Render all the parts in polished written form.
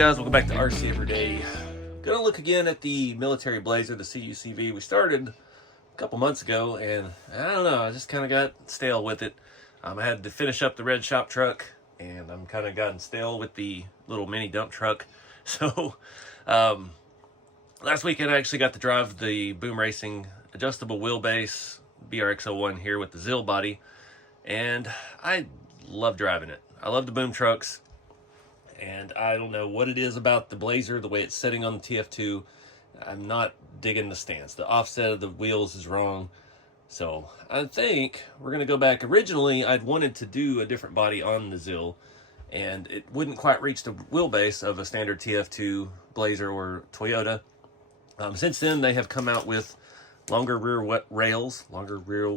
guys, welcome back to RC Everyday. Gonna look again at the military Blazer, the CUCV. We started a couple months ago and I don't know, I just kind of got stale with it. I had to finish up the red shop truck and I'm kind of gotten stale with the little mini dump truck. So last weekend I actually got to drive the Boom Racing adjustable wheelbase BRX01 here with the ZIL body, and I love driving it. I love the boom trucks. And I don't know what it is about the Blazer, the way it's sitting on the TF2. I'm not digging the stance. The offset of the wheels is wrong. So I think we're going to go back. Originally, I'd wanted to do a different body on the ZIL, and it wouldn't quite reach the wheelbase of a standard TF2 Blazer or Toyota. Since then, they have come out with longer rear rails. Longer rear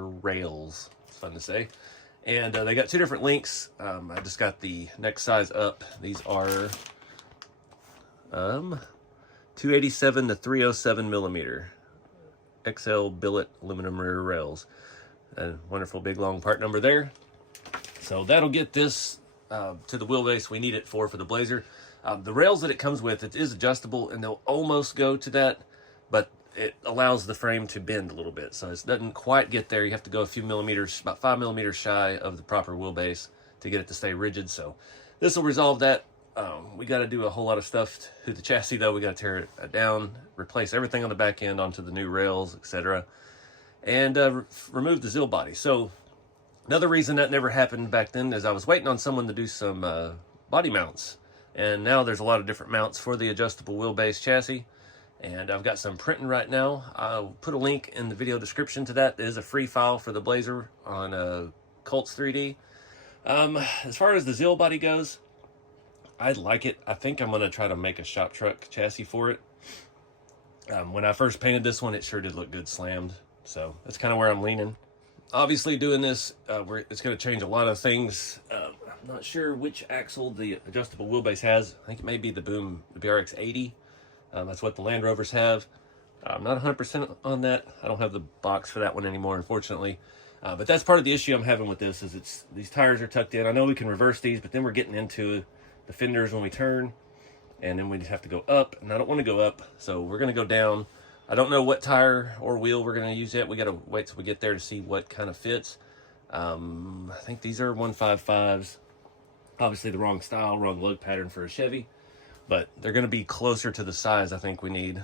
rails. It's fun to say. And they got two different lengths. I just got the next size up. These are 287 to 307 millimeter XL billet aluminum rear rails. A wonderful big long part number there. So that'll get this to the wheelbase we need it for the Blazer. The rails that it comes with, it is adjustable and they'll almost go to that, but it allows the frame to bend a little bit, so it doesn't quite get there. You have to go a few millimeters, about 5 millimeters shy of the proper wheelbase to get it to stay rigid. So this will resolve that. We got to do a whole lot of stuff to the chassis though. We got to tear it down, replace everything on the back end onto the new rails, etc., and remove the ZIL body. So another reason that never happened back then is I was waiting on someone to do some body mounts, and now there's a lot of different mounts for the adjustable wheelbase chassis. And I've got some printing right now. I'll put a link in the video description to that. It is a free file for the Blazer on Colts 3D. As far as the ZIL body goes, I like it. I think I'm going to try to make a shop truck chassis for it. When I first painted this one, it sure did look good slammed. So that's kind of where I'm leaning. Obviously doing this, it's going to change a lot of things. I'm not sure which axle the adjustable wheelbase has. I think it may be the BRX01. That's what the Land Rovers have. I'm not 100% on that. I don't have the box for that one anymore, unfortunately. But that's part of the issue I'm having with this, is these tires are tucked in. I know we can reverse these, but then we're getting into the fenders when we turn, and then we just have to go up, and I don't want to go up, so we're going to go down. I don't know what tire or wheel we're going to use yet. We got to wait till we get there to see what kind of fits. I think these are 155s. Obviously the wrong style, wrong lug pattern for a Chevy. But they're going to be closer to the size I think we need.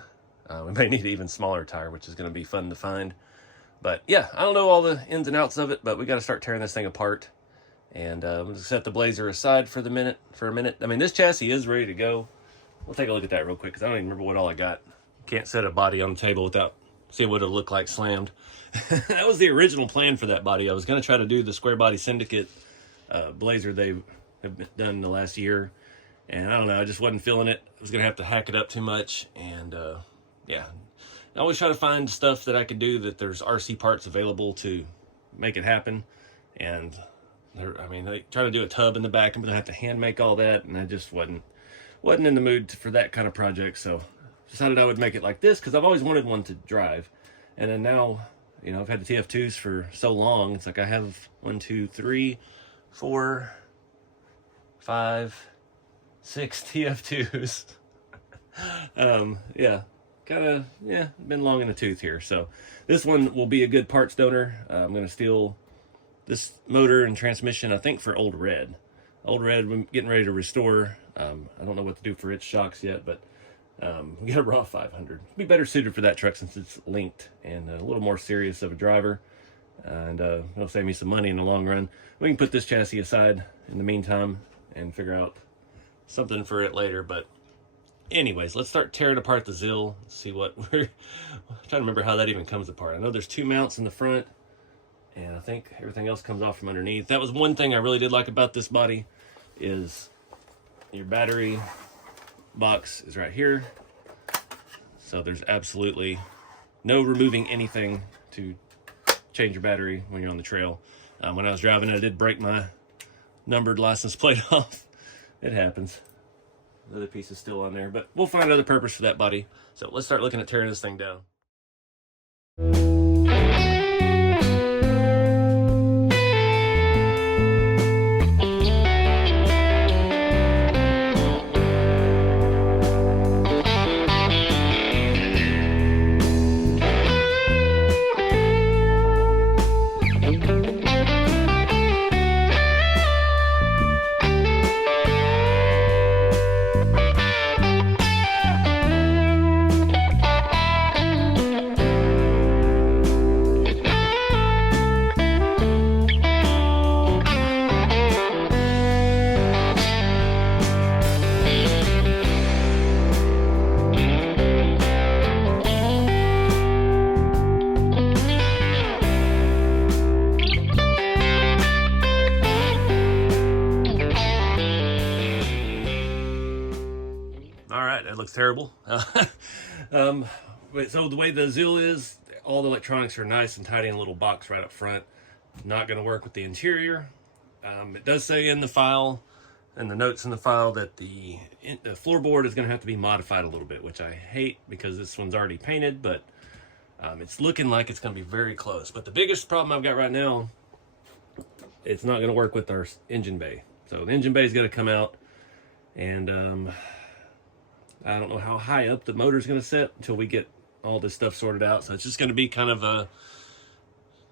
We may need an even smaller tire, which is going to be fun to find. But yeah, I don't know all the ins and outs of it, but we got to start tearing this thing apart. And we'll just set the Blazer aside for a minute. I mean, this chassis is ready to go. We'll take a look at that real quick, because I don't even remember what all I got. Can't set a body on the table without seeing what it'll look like slammed. That was the original plan for that body. I was going to try to do the Square Body Syndicate Blazer they have done in the last year. And I don't know, I just wasn't feeling it. I was going to have to hack it up too much. And yeah, I always try to find stuff that I could do that there's RC parts available to make it happen. And they try to do a tub in the back, and I have to hand make all that. And I just wasn't in the mood for that kind of project. So decided I would make it like this, because I've always wanted one to drive. And then now, you know, I've had the TF2s for so long. It's like I have 1, 2, 3, 4, 5, 6 TF2s. Yeah, been long in the tooth here. So this one will be a good parts donor. I'm going to steal this motor and transmission, I think, for Old Red. Old Red, we're getting ready to restore. I don't know what to do for its shocks yet, but we got a raw 500. It'll be better suited for that truck since it's linked and a little more serious of a driver. And it'll save me some money in the long run. We can put this chassis aside in the meantime and figure out something for it later. But anyways, let's start tearing apart the ZIL. See what we're trying to remember how that even comes apart. I know there's 2 mounts in the front, and I think everything else comes off from underneath. That was one thing I really did like about this body, is your battery box is right here. So there's absolutely no removing anything to change your battery when you're on the trail. When I was driving, I did break my numbered license plate off. It happens. The other piece is still on there, but we'll find another purpose for that body. So let's start looking at tearing this thing down. right, that looks terrible. So the way the Zil is, all the electronics are nice and tidy in a little box right up front. Not going to work with the interior. It does say in the file, and the notes in the file, that the floorboard is going to have to be modified a little bit, which I hate because this one's already painted, but it's looking like it's going to be very close. But the biggest problem I've got right now, it's not going to work with our engine bay. So the engine bay is going to come out, and I don't know how high up the motor is going to set until we get all this stuff sorted out. So it's just going to be kind of a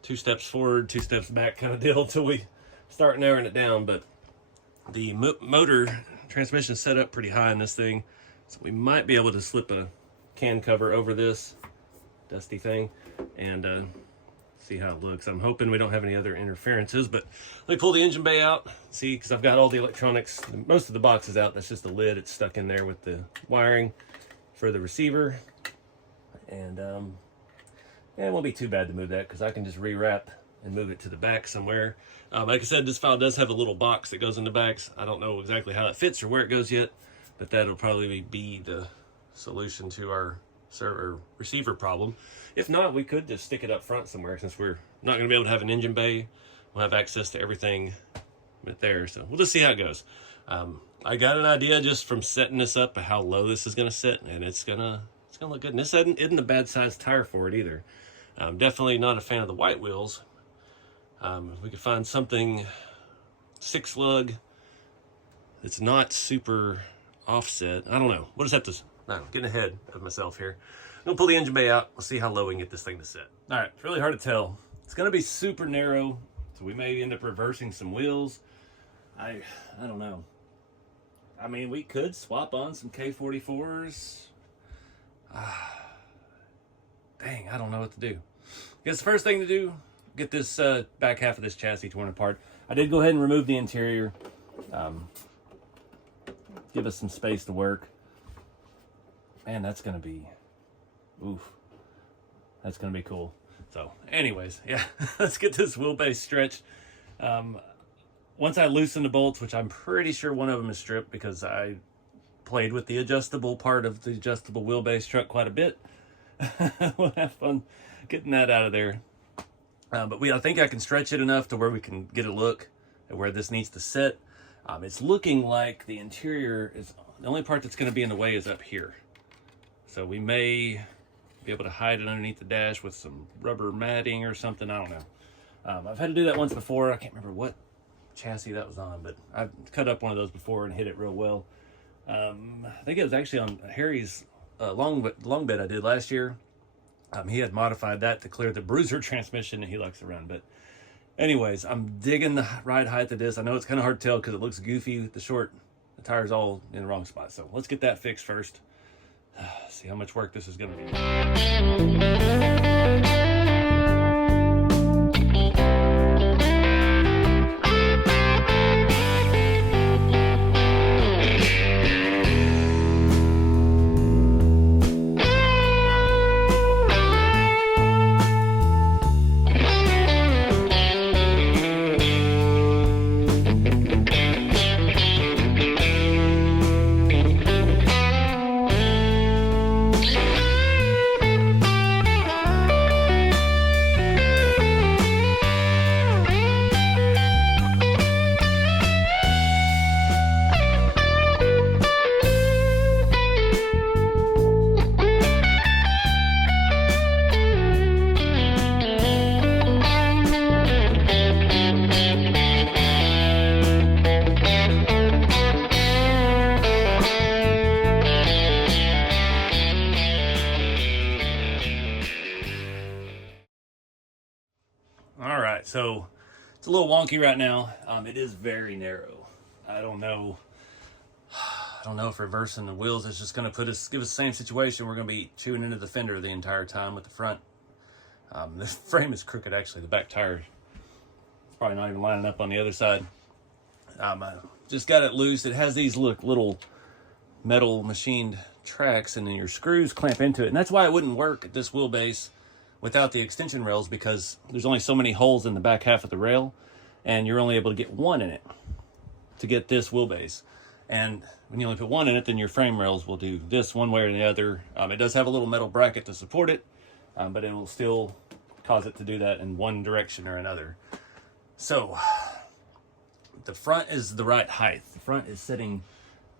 2 steps forward, 2 steps back kind of deal until we start narrowing it down. But the motor transmission is set up pretty high in this thing, so we might be able to slip a can cover over this dusty thing and see how it looks. I'm hoping we don't have any other interferences, but let me pull the engine bay out, see, because I've got all the electronics, most of the boxes out. That's just the lid. It's stuck in there with the wiring for the receiver, and it won't be too bad to move that because I can just rewrap and move it to the back somewhere. Like I said, this file does have a little box that goes in the backs. I don't know exactly how it fits or where it goes yet, but that'll probably be the solution to our server receiver problem. If not, we could just stick it up front somewhere, since we're not going to be able to have an engine bay. We'll have access to everything right there, so we'll just see how it goes. I got an idea just from setting this up of how low this is going to sit, and it's gonna look good. And this isn't a bad size tire for it either. I'm definitely not a fan of the white wheels. If we could find something 6 lug that's not super offset, I don't know. We'll just have to, I'm getting ahead of myself here. I'm gonna pull the engine bay out. We'll see how low we can get this thing to sit. All right, it's really hard to tell. It's gonna be super narrow, so we may end up reversing some wheels. I don't know. I mean, we could swap on some K44s. Dang, I don't know what to do. I guess the first thing to do, get this back half of this chassis torn apart. I did go ahead and remove the interior. Give us some space to work. Man, that's gonna be, oof. That's gonna be cool. So anyways, yeah, let's get this wheelbase stretched. Once I loosen the bolts, which I'm pretty sure one of them is stripped because I played with the adjustable part of the adjustable wheelbase truck quite a bit. We'll have fun getting that out of there. But I think I can stretch it enough to where we can get a look at where this needs to sit. It's looking like the interior is, the only part that's going to be in the way is up here. So we may be able to hide it underneath the dash with some rubber matting or something. I don't know. I've had to do that once before. I can't remember what chassis that was on, but I've cut up one of those before and hit it real well. I think it was actually on Harry's long bed I did last year. He had modified that to clear the bruiser transmission that he likes to run. But anyways, I'm digging the ride height of this. I know it's kind of hard to tell because it looks goofy with the tire's all in the wrong spot. So let's get that fixed first. See how much work this is going to be. So it's a little wonky right now. It is very narrow. I don't know if reversing the wheels is just going to give us the same situation. We're going to be chewing into the fender the entire time with the front. This frame is crooked, actually. The back tire is probably not even lining up on the other side. I just got it loose. It has these little metal machined tracks, and then your screws clamp into it. And that's why it wouldn't work at this wheelbase without the extension rails, because there's only so many holes in the back half of the rail, and you're only able to get one in it to get this wheelbase. And when you only put one in it, then your frame rails will do this one way or the other. It does have a little metal bracket to support it, but it will still cause it to do that in one direction or another. So the front is the right height. The front is sitting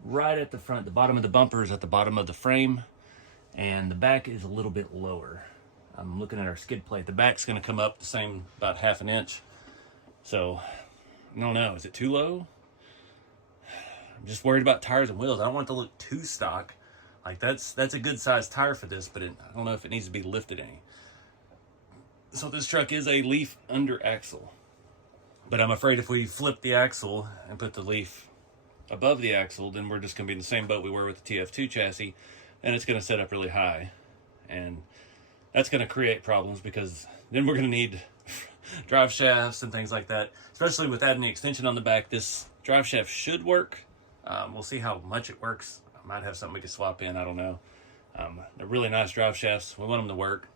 right at the front. The bottom of the bumper is at the bottom of the frame, and the back is a little bit lower. I'm looking at our skid plate. The back's going to come up the same, about 1/2 inch. So I don't know, is it too low? I'm just worried about tires and wheels. I don't want it to look too stock. Like that's a good sized tire for this, but I don't know if it needs to be lifted any. So this truck is a leaf under axle, but I'm afraid if we flip the axle and put the leaf above the axle, then we're just going to be in the same boat we were with the TF2 chassis, and it's going to set up really high, and that's going to create problems because then we're going to need drive shafts and things like that, especially with adding the extension on the back. This drive shaft should work. We'll see how much it works. I might have something we can swap in, I don't know. They're really nice drive shafts. We want them to work.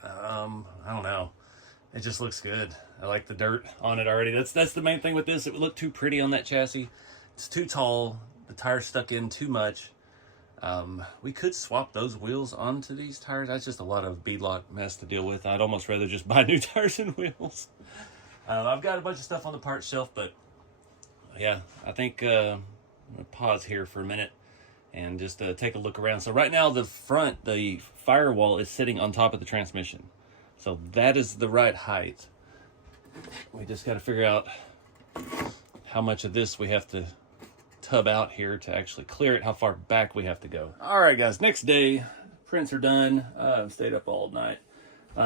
I don't know. It just looks good. I like the dirt on it already. That's the main thing with this. It would look too pretty on that chassis. It's too tall. The tire's stuck in too much. We could swap those wheels onto these tires. That's just a lot of beadlock mess to deal with. I'd almost rather just buy new tires and wheels. I've got a bunch of stuff on the parts shelf, but yeah, I think I'm gonna pause here for a minute and just take a look around. So right now the front, the firewall is sitting on top of the transmission. So that is the right height. We just got to figure out how much of this we have to tub out here to actually clear it, how far back we have to go. All right, guys, next day, prints are done. I've stayed up all night.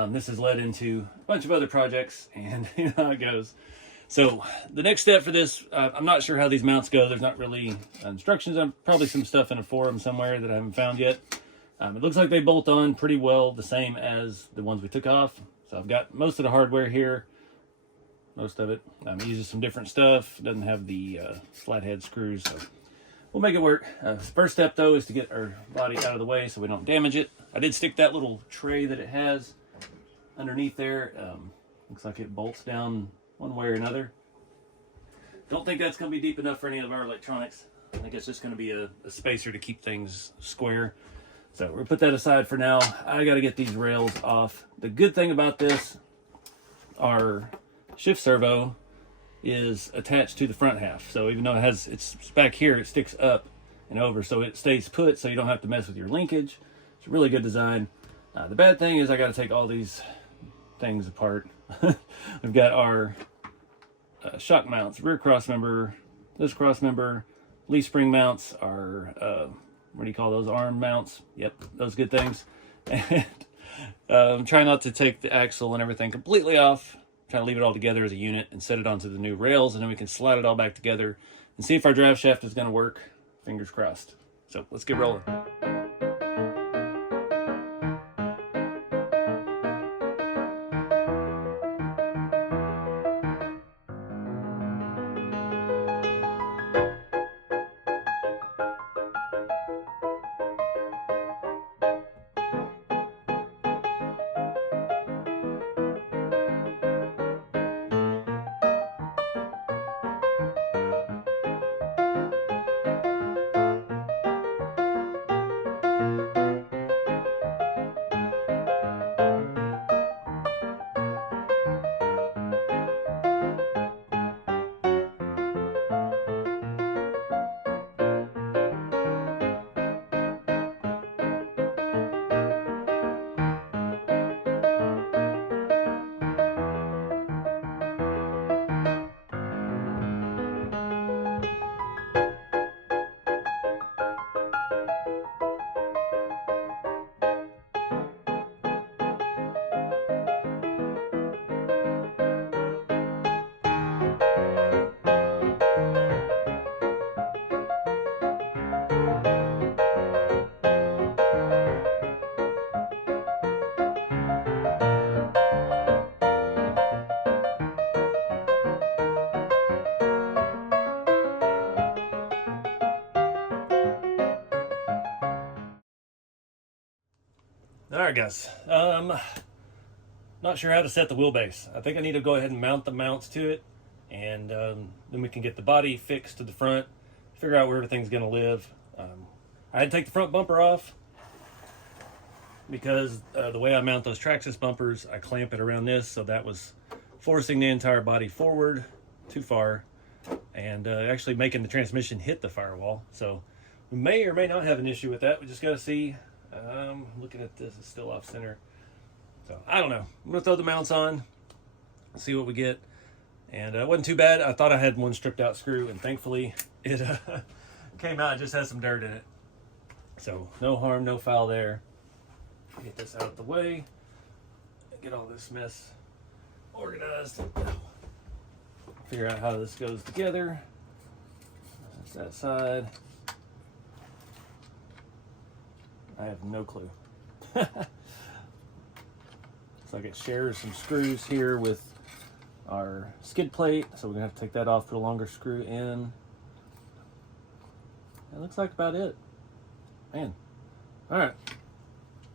This has led into a bunch of other projects, and you know how it goes. So the next step for this, I'm not sure how these mounts go. There's not really instructions. Probably some stuff in a forum somewhere that I haven't found yet. It looks like they bolt on pretty well, the same as the ones we took off. So I've got most of the hardware here, most of it. It uses some different stuff. It doesn't have the flathead screws, so we'll make it work. First step, though, is to get our body out of the way so we don't damage it. I did stick that little tray that it has underneath there. Looks like it bolts down one way or another. Don't think that's going to be deep enough for any of our electronics. I think it's just going to be a spacer to keep things square. So we'll put that aside for now. I got to get these rails off. The good thing about this, our shift servo is attached to the front half. So even though it's back here, it sticks up and over, so it stays put, so you don't have to mess with your linkage. It's a really good design. The bad thing is I got to take all these things apart. We've got our shock mounts, rear cross member, this cross member, leaf spring mounts, our what do you call those, arm mounts? Yep, those good things. And try not to take the axle and everything completely off. Try to leave it all together as a unit and set it onto the new rails, and then we can slide it all back together and see if our drive shaft is going to work. Fingers crossed. So let's get rolling. All right, guys. Not sure how to set the wheelbase. I think I need to go ahead and mount the mounts to it, and then we can get the body fixed to the front, figure out where everything's going to live. I had to take the front bumper off because the way I mount those Traxxas bumpers, I clamp it around this, so that was forcing the entire body forward too far and actually making the transmission hit the firewall. So we may or may not have an issue with that. We just got to see. Looking at this, it's still off center. So I don't know. I'm gonna throw the mounts on, see what we get. And it wasn't too bad. I thought I had one stripped out screw, and thankfully it came out and just has some dirt in it. So no harm, no foul there. Get this out of the way. Get all this mess organized. Figure out how this goes together. That's that side. I have no clue. Looks like it shares some screws here with our skid plate, so we're gonna have to take that off, put a longer screw in. That looks like about it. Man. Alright.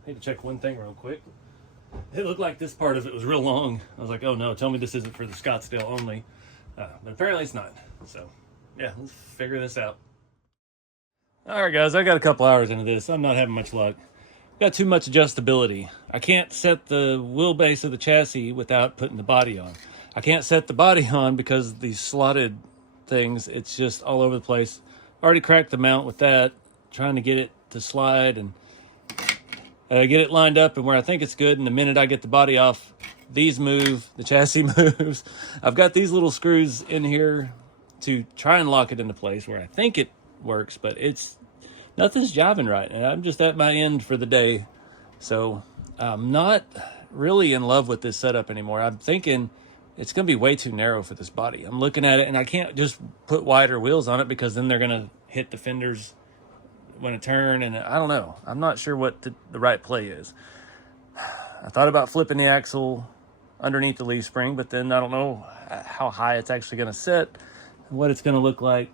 Need to check one thing real quick. It looked like this part of it was real long. I was like, oh no, tell me this isn't for the Scottsdale only. But apparently it's not. So, yeah, let's figure this out. Alright guys, I got a couple hours into this. I'm not having much luck. Got too much adjustability. I can't set the wheelbase of the chassis without putting the body on. I can't set the body on because these slotted things, it's just all over the place. Already cracked the mount with that, trying to get it to slide and get it lined up and where I think it's good. And the minute I get the body off, these move, the chassis moves. I've got these little screws in here to try and lock it into place where I think it works, but nothing's jiving right, and I'm just at my end for the day. So I'm not really in love with this setup anymore. I'm thinking it's going to be way too narrow for this body. I'm looking at it, and I can't just put wider wheels on it because then they're going to hit the fenders when it turn, and I don't know. I'm not sure what the right play is. I thought about flipping the axle underneath the leaf spring, but then I don't know how high it's actually going to sit, what it's going to look like.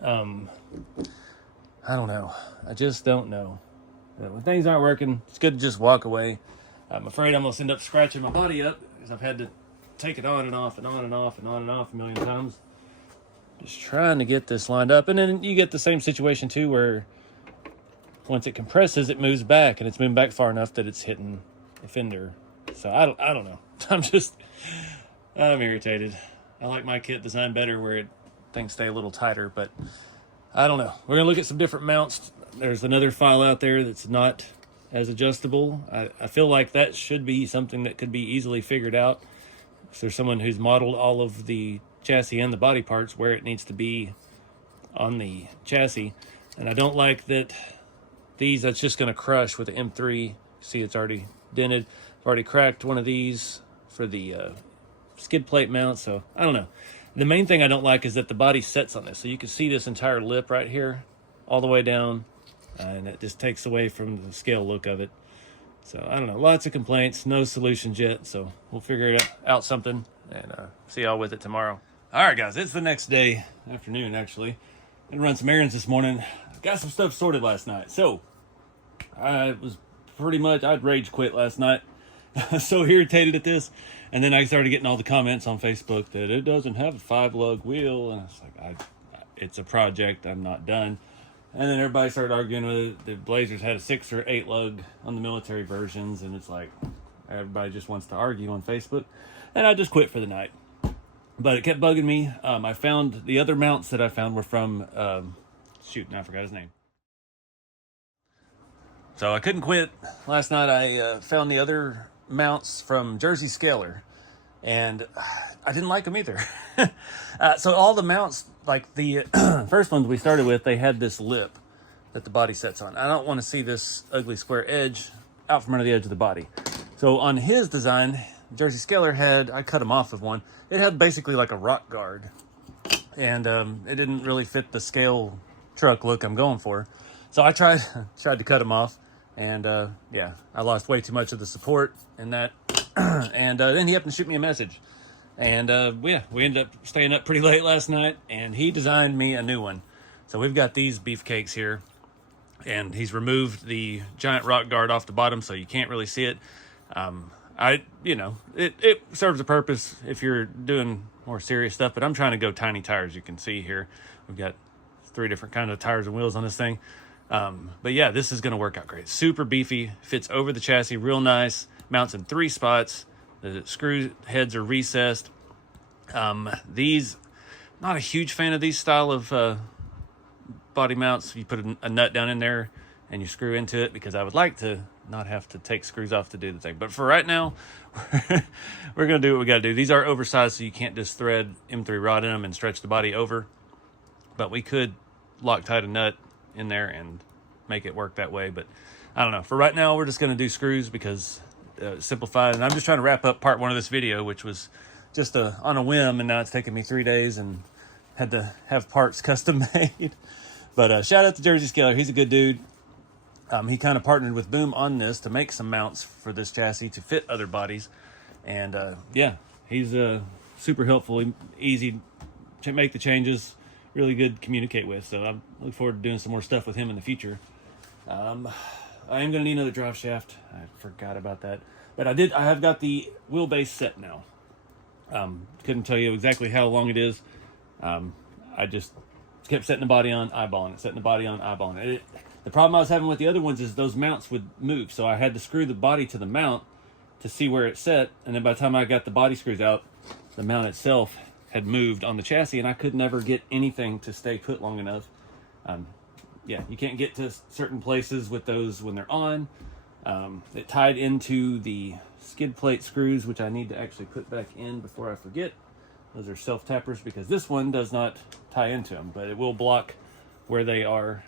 I don't know. I just don't know. When things aren't working, it's good to just walk away. I'm afraid I'm going to end up scratching my body up because I've had to take it on and off and on and off and on and off a million times. Just trying to get this lined up. And then you get the same situation too where once it compresses, it moves back, and it's moving back far enough that it's hitting the fender. So I don't know. I'm irritated. I like my kit designed better where things stay a little tighter, but I don't know. We're going to look at some different mounts. There's another file out there that's not as adjustable. I feel like that should be something that could be easily figured out. If there's someone who's modeled all of the chassis and the body parts where it needs to be on the chassis. And I don't like that that's just going to crush with the M3. See, it's already dented. I've already cracked one of these for the skid plate mount, so I don't know. The main thing I don't like is that the body sets on this. So you can see this entire lip right here, all the way down, and it just takes away from the scale look of it. So I don't know, lots of complaints, no solutions yet. So we'll figure out something and see y'all with it tomorrow. All right, guys, it's the next day, afternoon actually. I'm gonna run some errands this morning. Got some stuff sorted last night. So I'd rage quit last night. I was so irritated at this. And then I started getting all the comments on Facebook that it doesn't have a 5-lug wheel. And I was like, it's a project. I'm not done. And then everybody started arguing with it. The Blazers had a 6 or 8 lug on the military versions. And it's like, everybody just wants to argue on Facebook. And I just quit for the night. But it kept bugging me. I found the other mounts that I found were from, I forgot his name. So I couldn't quit. Last night I found the other mounts from Jersey Scaler, and I didn't like them either. So all the mounts, like the first ones we started with, they had this lip that the body sets on. I don't want to see this ugly square edge out from under the edge of the body. So on his design, Jersey Scaler I cut him off of one. It had basically like a rock guard, and it didn't really fit the scale truck look I'm going for. So I tried to cut him off. And, I lost way too much of the support in that. And then he happened to shoot me a message. And, we ended up staying up pretty late last night. And he designed me a new one. So we've got these beefcakes here. And he's removed the giant rock guard off the bottom so you can't really see it. It serves a purpose if you're doing more serious stuff. But I'm trying to go tiny tires, you can see here. We've got 3 different kinds of tires and wheels on this thing. But yeah, this is going to work out great. Super beefy, fits over the chassis real nice, mounts in 3 spots. The screw heads are recessed. These, not a huge fan of these style of body mounts. You put a nut down in there and you screw into it, because I would like to not have to take screws off to do the thing. But for right now, we're going to do what we got to do. These are oversized, so you can't just thread M3 rod in them and stretch the body over. But we could Loctite a nut in there and make it work that way. But I don't know. For right now, we're just going to do screws because simplified. And I'm just trying to wrap up part 1 of this video, which was just on a whim. And now it's taken me 3 days and had to have parts custom made. But shout out to Jersey Scaler. He's a good dude. He kind of partnered with Boom on this to make some mounts for this chassis to fit other bodies. And yeah, he's super helpful, easy to make the changes, really good to communicate with. So I look forward to doing some more stuff with him in the future. I am going to need another drive shaft. I forgot about that. But I have got the wheelbase set now. Couldn't tell you exactly how long it is. I just kept setting the body on, eyeballing it, setting the body on, eyeballing it. The problem I was having with the other ones is those mounts would move. So I had to screw the body to the mount to see where it's set. And then by the time I got the body screws out, the mount itself had moved on the chassis, and I could never get anything to stay put long enough. Yeah, you can't get to certain places with those when they're on. It tied into the skid plate screws, which I need to actually put back in before I forget. Those are self-tappers, because this one does not tie into them, but it will block where they are.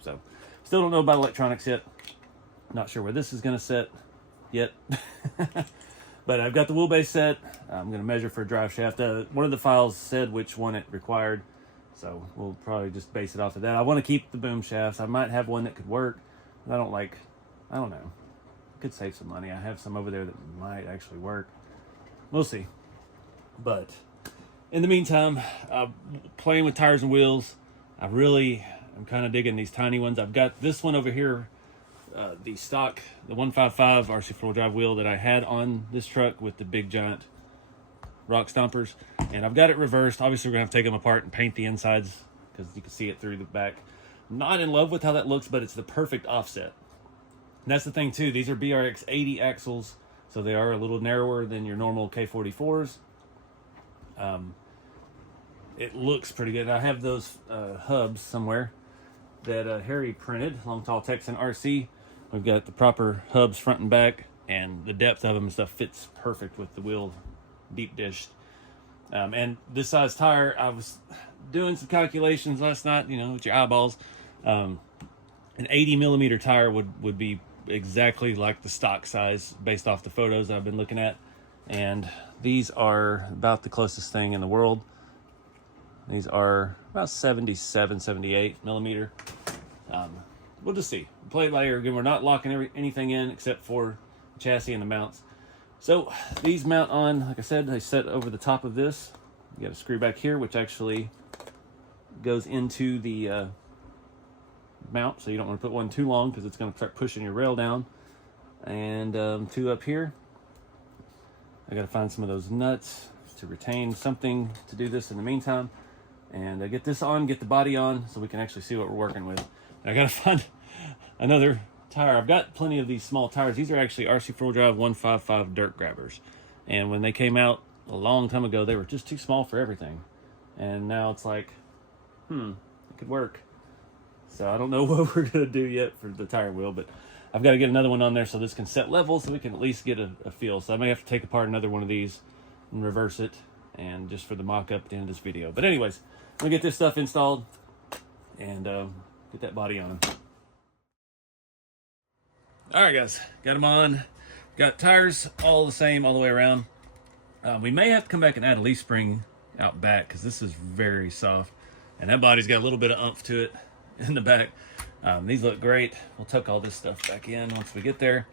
So still don't know about electronics yet. Not sure where this is going to set yet. But I've got the wheelbase set. I'm going to measure for a drive shaft. One of the files said which one it required, so we'll probably just base it off of that. I want to keep the boom shafts. I might have one that could work, but I don't know. I could save some money. I have some over there that might actually work. We'll see. But in the meantime, playing with tires and wheels. I'm kind of digging these tiny ones. I've got this one over here, the stock, the 155 RC4 drive wheel that I had on this truck with the big giant rock stompers. And I've got it reversed. Obviously, we're going to have to take them apart and paint the insides because you can see it through the back. Not in love with how that looks, but it's the perfect offset. And that's the thing, too. These are BRX01 axles, so they are a little narrower than your normal K44s. It looks pretty good. I have those hubs somewhere that Harry printed, Long Tall Texan RC. We've got the proper hubs front and back, and the depth of them and stuff fits perfect with the wheel deep dished. And this size tire, I was doing some calculations last night, with your eyeballs. An 80 millimeter tire would be exactly like the stock size based off the photos I've been looking at. And these are about the closest thing in the world. These are about 77, 78 millimeter. We'll just see. Play it by ear. Again, we're not locking anything in except for the chassis and the mounts. So these mount on, like I said, they set over the top of this. You got a screw back here, which actually goes into the mount. So you don't want to put one too long because it's going to start pushing your rail down. And 2 up here. I got to find some of those nuts to retain something to do this in the meantime. And get this on, get the body on, so we can actually see what we're working with. And I got to find another tire. I've got plenty of these small tires. These are actually RC4 Drive 155 dirt grabbers. And when they came out a long time ago, they were just too small for everything. And now it's like, it could work. So I don't know what we're going to do yet for the tire wheel, but I've got to get another one on there so this can set level so we can at least get a feel. So I may have to take apart another one of these and reverse it, and just for the mock-up at the end of this video. But anyways, I'm going to get this stuff installed and get that body on. All right, guys, got them on. Got tires all the same all the way around. We may have to come back and add a leaf spring out back because this is very soft. And that body's got a little bit of oomph to it in the back. These look great. We'll tuck all this stuff back in once we get there.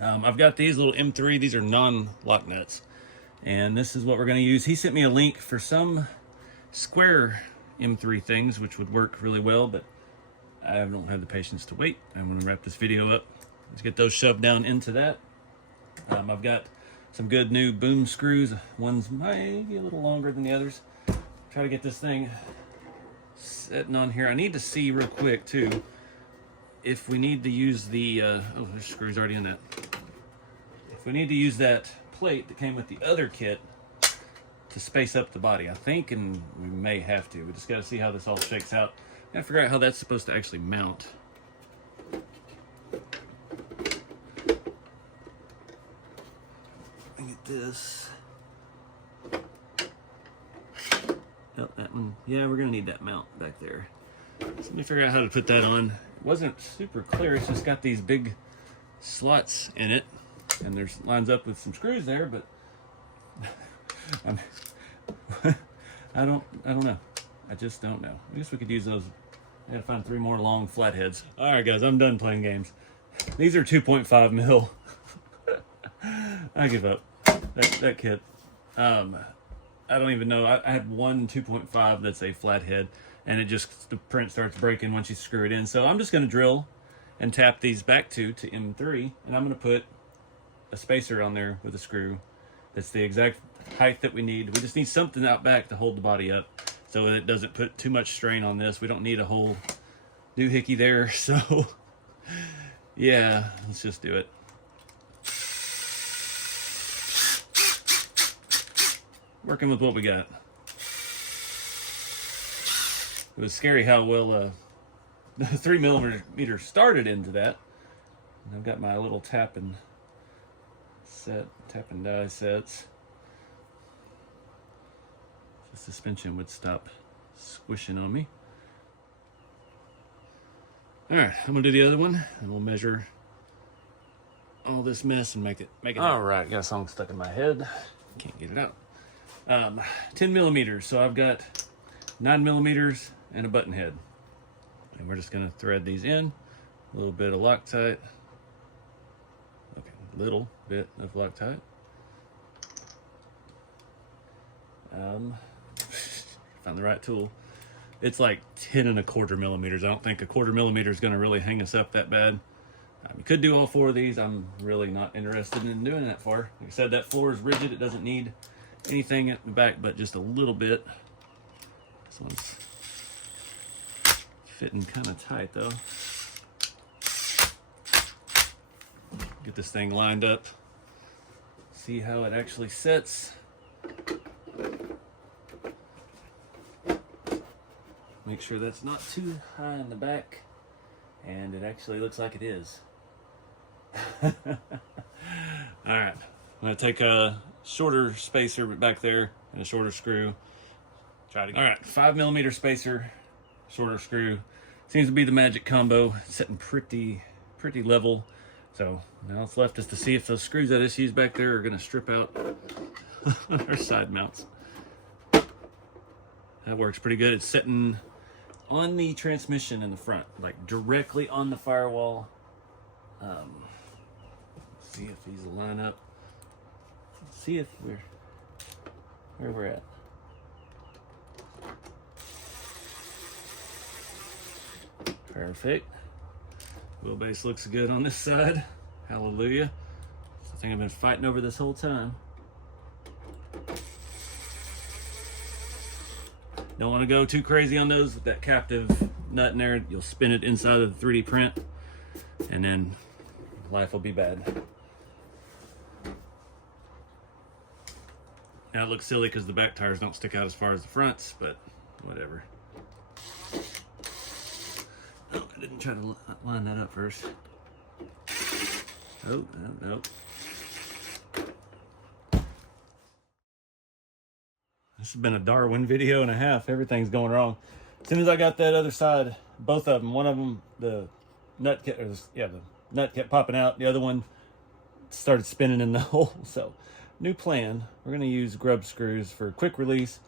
I've got these little M3. These are non-lock nuts. And this is what we're going to use. He sent me a link for some square M3 things, which would work really well, but I don't have the patience to wait. I'm going to wrap this video up. Let's get those shoved down into that. I've got some good new boom screws. One's maybe a little longer than the others. Try to get this thing sitting on here. I need to see real quick too if we need to use the oh, there's screws already in that. If we need to use that plate that came with the other kit to space up the body, I think, and we may have to. We just got to see how this all shakes out. Got to figure out how that's supposed to actually mount. Look at this. Oh, that one. Yeah, we're gonna need that mount back there. So let me figure out how to put that on. It wasn't super clear. It's just got these big slots in it, and there's lines up with some screws there, but I don't know. I just don't know. I guess we could use those. I gotta find 3 more long flatheads. All right, guys, I'm done playing games. These are 2.5 mil. I give up. That kit. I don't even know. I had one 2.5 that's a flathead, and the print starts breaking once you screw it in. So I'm just going to drill and tap these back to M3, and I'm going to put a spacer on there with a screw that's the exact height that we need. We just need something out back to hold the body up so that it doesn't put too much strain on this. We don't need a whole doohickey there. So yeah, let's just do it. Working with what we got. It was scary how well the 3mm started into that. And I've got my little tap and die sets. The suspension would stop squishing on me. All right, I'm gonna do the other one, and we'll measure all this mess and make it. All right, got a song stuck in my head. Can't get it out. 10mm, so I've got 9mm and a button head, and we're just going to thread these in. A little bit of Loctite. Okay, little bit of Loctite. Found the right tool. It's like 10.25mm. I don't think 1/4mm is going to really hang us up that bad. You could do all 4 of these. I'm really not interested in doing that far. Like I said, that floor is rigid. It doesn't need anything at the back but just a little bit. This one's fitting kind of tight though. Get this thing lined up, see how it actually sits. Make sure that's not too high in the back, and it actually looks like it is. All right, I'm gonna take a shorter spacer back there and a shorter screw. Try to get. All right, 5mm spacer, shorter screw. Seems to be the magic combo. It's sitting pretty level. So now it's left is to see if those screws I just used back there are gonna strip out on our side mounts. That works pretty good. It's sitting on the transmission in the front, like directly on the firewall. See if these will line up. See if where we're at. Perfect. Wheelbase looks good on this side. Hallelujah. It's the thing I've been fighting over this whole time. Don't want to go too crazy on those with that captive nut in there. You'll spin it inside of the 3D print, and then life will be bad. Now it looks silly because the back tires don't stick out as far as the fronts, but whatever. Oh, I didn't try to line that up first. Oh, no. This has been a Darwin video and a half. Everything's going wrong. As soon as I got that other side, both of them, one of them, the nut kept popping out. The other one started spinning in the hole. So, new plan. We're going to use grub screws for quick release,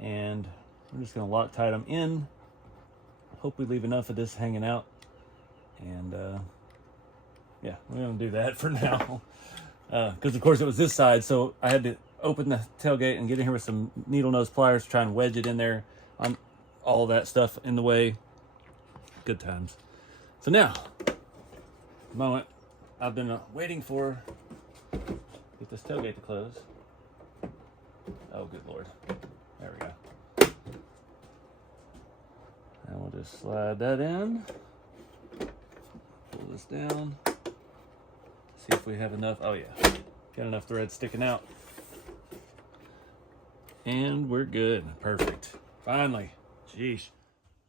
and we're just going to Loctite them in. Hope we leave enough of this hanging out, and yeah, we're going to do that for now. Because of course it was this side, so I had to open the tailgate and get in here with some needle nose pliers to try and wedge it in there on all that stuff in the way. Good times. So now, the moment I've been waiting for. Get this tailgate to close. Oh, good Lord. There we go. just slide that in. Pull this down. See if we have enough. Oh yeah, got enough thread sticking out. And we're good. Perfect. Finally. Jeez.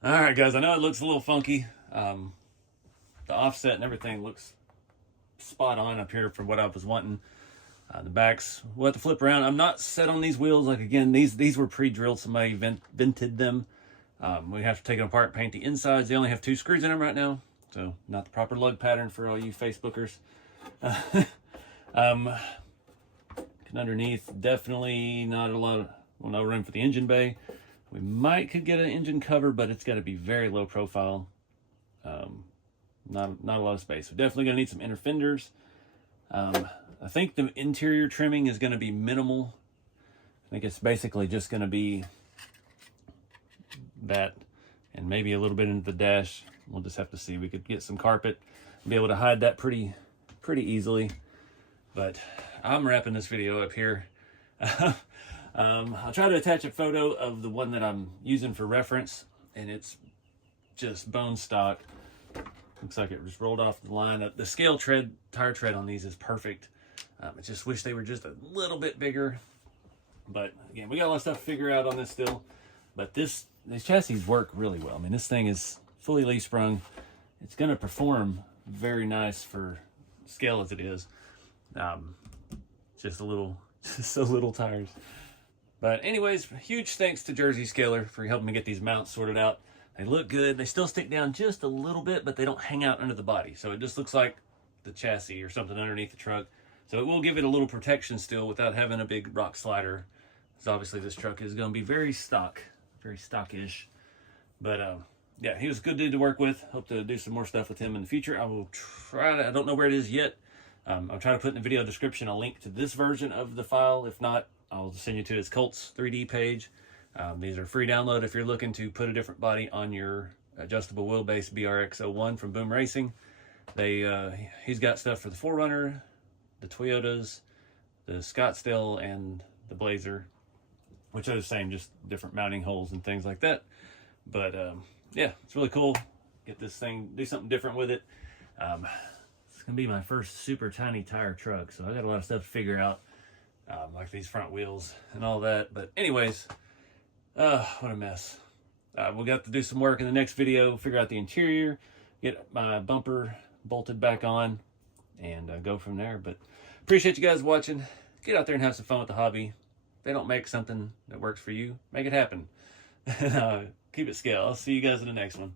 All right, guys. I know it looks a little funky. The offset and everything looks spot on up here for what I was wanting. The backs, we'll have to flip around. I'm not set on these wheels. Like, again, these were pre-drilled. Somebody vented them. We have to take them apart, paint the insides. They only have 2 screws in them right now, so not the proper lug pattern for all you Facebookers. Underneath, definitely not a lot of, well, no room for the engine bay. We could get an engine cover, but it's got to be very low profile. Not a lot of space. We're definitely gonna need some inner fenders. I think the interior trimming is gonna be minimal. I think it's basically just gonna be that and maybe a little bit into the dash. We'll just have to see. We could get some carpet and be able to hide that pretty easily. But I'm wrapping this video up here. I'll try to attach a photo of the one that I'm using for reference, and it's just bone stock. Looks like it just rolled off the line. The scale tire tread on these is perfect. I just wish they were just a little bit bigger. But again, we got a lot of stuff to figure out on this still. But these chassis work really well. I mean, this thing is fully leaf sprung. It's going to perform very nice for scale as it is. Just a little tires. But anyways, huge thanks to Jersey Scaler for helping me get these mounts sorted out. They look good. They still stick down just a little bit, but they don't hang out under the body. So it just looks like the chassis or something underneath the truck. So it will give it a little protection still without having a big rock slider. Because obviously this truck is going to be very stockish. But yeah, he was a good dude to work with. Hope to do some more stuff with him in the future. I will try to, I don't know where it is yet. I'll try to put in the video description a link to this version of the file. If not, I'll send you to his Colts 3D page. These are free download if you're looking to put a different body on your adjustable wheelbase BRX01 from Boom Racing. He's got stuff for the 4Runner, the Toyotas, the Scottsdale, and the Blazer, which are the same, just different mounting holes and things like that. But yeah, it's really cool. Get this thing, do something different with it. It's gonna be my first super tiny tire truck, so I got a lot of stuff to figure out, like these front wheels and all that. But anyways, what a mess. We'll have to do some work in the next video, figure out the interior, get my bumper bolted back on, and go from there. But appreciate you guys watching. Get out there and have some fun with the hobby. If they don't make something that works for you, make it happen. And keep it scale. I'll see you guys in the next one.